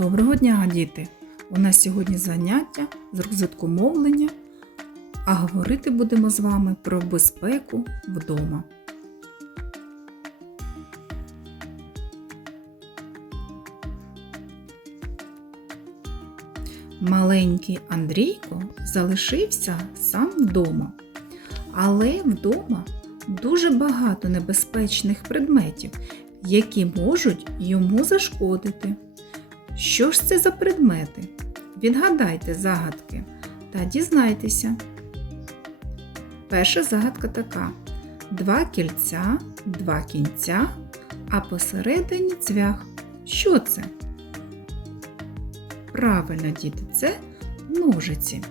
Доброго дня, діти! У нас сьогодні заняття з розвитку мовлення, а говорити будемо з вами про безпеку вдома. Маленький Андрійко залишився сам вдома, але вдома дуже багато небезпечних предметів, які можуть йому зашкодити. Що ж це за предмети? Відгадайте загадки та дізнайтеся. Перша загадка така: два кільця, два кінця, а посередині цвях. Що це? Правильно, діти, це ножиці.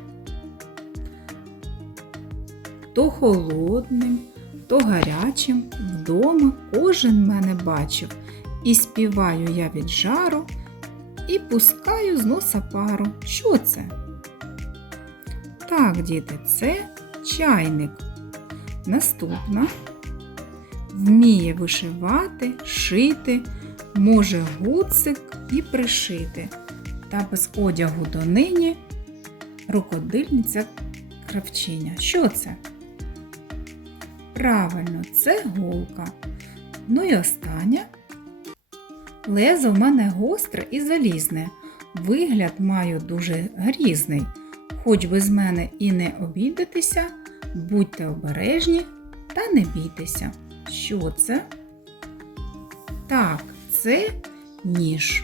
То холодним, то гарячим вдома кожен мене бачив, і співаю я від жару, і пускаю з носа пару. Що це? Так, діти, це чайник. Наступна вміє вишивати, шити, може гуцик і пришити. Та без одягу донині рукодильниця кравчиня. Що це? Правильно, це голка. Ну і остання. Лезо в мене гостре і залізне. Вигляд маю дуже грізний. Хоч ви з мене і не обійдетеся, будьте обережні та не бійтеся. Що це? Так, це ніж.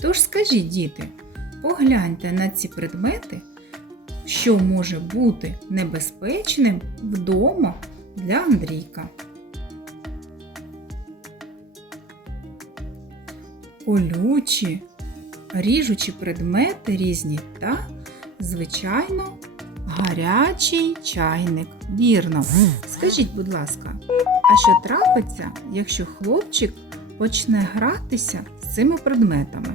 Тож скажіть, діти, погляньте на ці предмети, що може бути небезпечним вдома для Андрійка. Колючі, ріжучі предмети різні та, звичайно, гарячий чайник. Вірно. Скажіть, будь ласка, а що трапиться, якщо хлопчик почне гратися з цими предметами?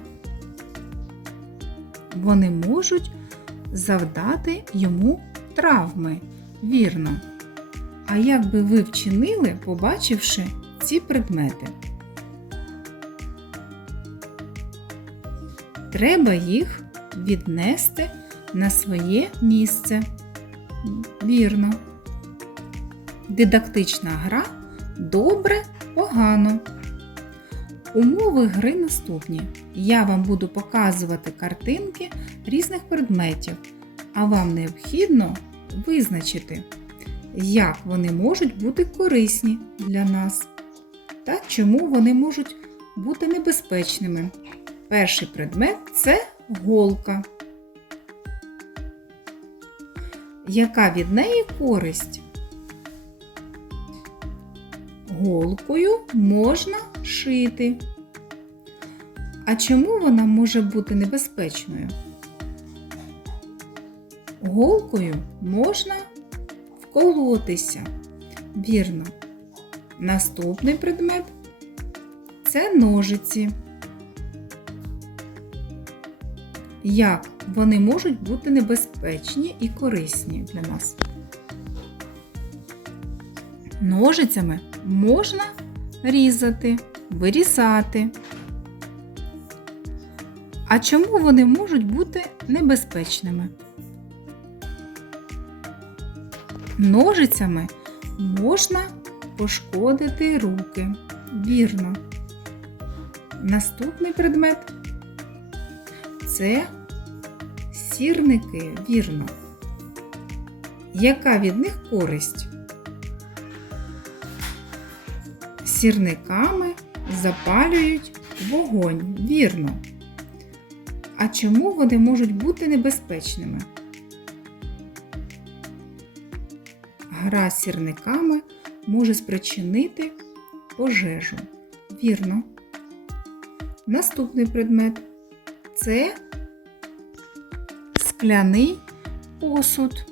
Вони можуть завдати йому травми. Вірно. А як би ви вчинили, побачивши ці предмети? Треба їх віднести на своє місце. Вірно. Дидактична гра добре, погано. Умови гри наступні. Я вам буду показувати картинки різних предметів, а вам необхідно визначити, як вони можуть бути корисні для нас та чому вони можуть бути небезпечними. Перший предмет це голка. Яка від неї користь? Голкою можна шити. А чому вона може бути небезпечною? Голкою можна вколотися. Вірно. Наступний предмет це ножиці. Як вони можуть бути небезпечні і корисні для нас? Ножицями можна різати, вирізати. А чому вони можуть бути небезпечними? Ножицями можна пошкодити руки. Вірно. Наступний предмет це сірники, вірно. Яка від них користь? Сірниками запалюють вогонь, вірно. А чому вони можуть бути небезпечними? Гра з сірниками може спричинити пожежу. Вірно. Наступний предмет це скляний посуд.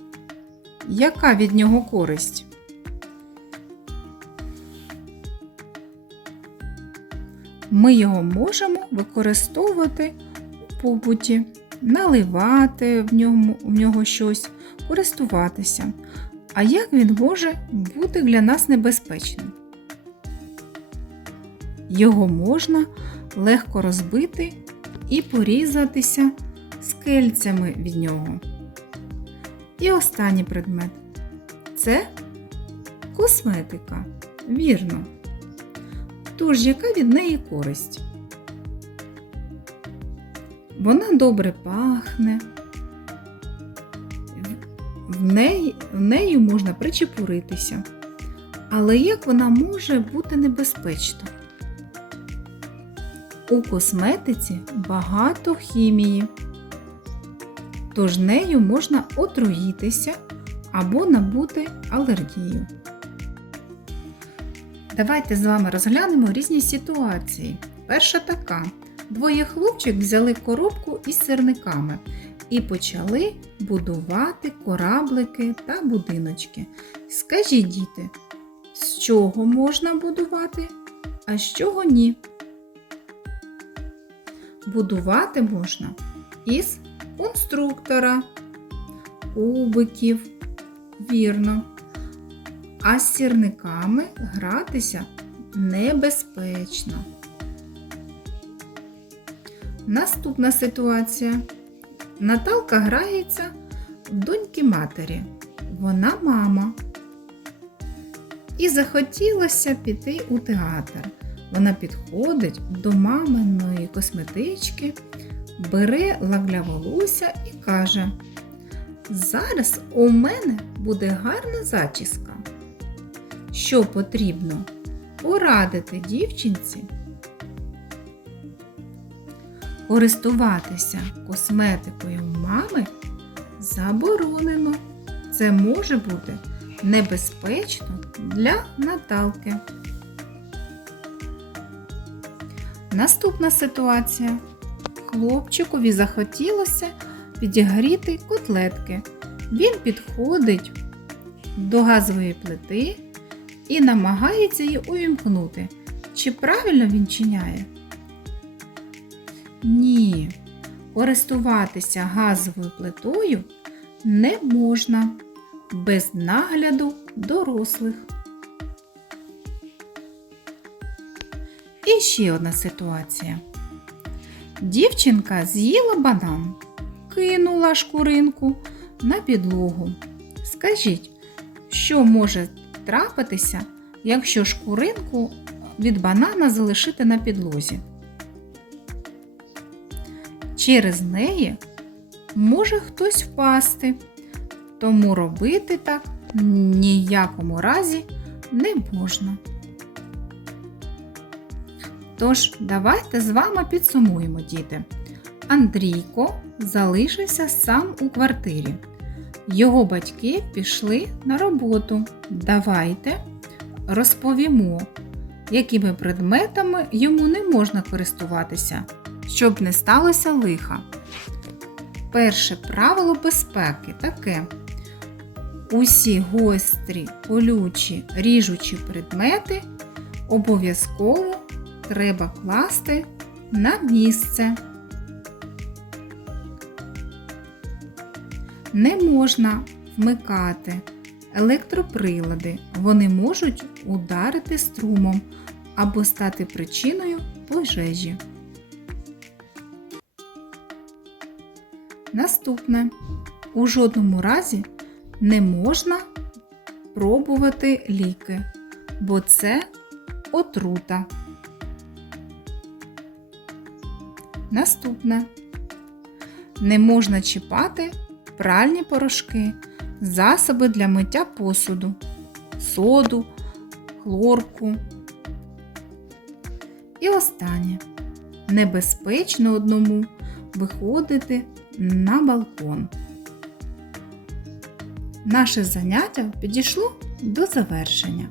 Яка від нього користь? Ми його можемо використовувати у побуті, наливати в ньому, в нього щось, користуватися. А як він може бути для нас небезпечним? Його можна легко розбити і порізатися скельцями від нього. І останній предмет це косметика. Вірно. Тож, яка від неї користь? Вона добре пахне, в неї, в нею можна причепуритися. Але як вона може бути небезпечна? У косметиці багато хімії, тож нею можна отруїтися або набути алергію. Давайте з вами розглянемо різні ситуації. Перша така. Двоє хлопчик взяли коробку із сирниками і почали будувати кораблики та будиночки. Скажіть, діти, з чого можна будувати, а з чого ні? Будувати можна із конструктора, кубиків, вірно. А з сірниками гратися небезпечно. Наступна ситуація. Наталка грається в доньки матері. Вона мама. І захотілося піти у театр. Вона підходить до маминої косметички, бере лавля волосся і каже: Зараз у мене буде гарна зачіска. Що потрібно порадити дівчинці? Користуватися косметикою мами заборонено. Це може бути небезпечно для Наталки. Наступна ситуація. Хлопчикові захотілося підігріти котлетки. Він підходить до газової плити і намагається її увімкнути. Чи правильно він чиняє? Ні. Користуватися газовою плитою не можна без нагляду дорослих. І ще одна ситуація. Дівчинка з'їла банан, кинула шкуринку на підлогу. Скажіть, що може трапитися, якщо шкуринку від банана залишити на підлозі? Через неї може хтось впасти, тому робити так ніякому разі не можна. Тож, давайте з вами підсумуємо, діти. Андрійко залишився сам у квартирі. Його батьки пішли на роботу. Давайте розповімо, якими предметами йому не можна користуватися, щоб не сталося лиха. Перше правило безпеки таке. Усі гострі, колючі, ріжучі предмети обов'язково треба класти на місце. Не можна вмикати електроприлади, вони можуть ударити струмом або стати причиною пожежі. Наступне. У жодному разі не можна пробувати ліки, бо це отрута. Наступне. Не можна чіпати пральні порошки, засоби для миття посуду, соду, хлорку. І останнє. Небезпечно одному виходити на балкон. Наше заняття підійшло до завершення.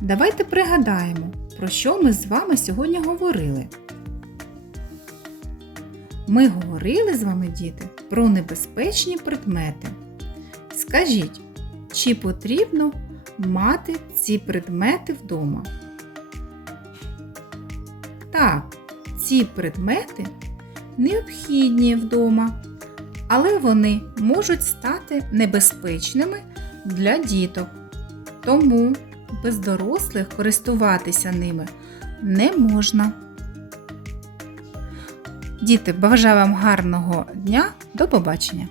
Давайте пригадаємо, про що ми з вами сьогодні говорили. Ми говорили з вами, діти, про небезпечні предмети. Скажіть, чи потрібно мати ці предмети вдома? Так, ці предмети необхідні вдома, але вони можуть стати небезпечними для діток. Тому без дорослих користуватися ними не можна. Діти, бажаю вам гарного дня. До побачення!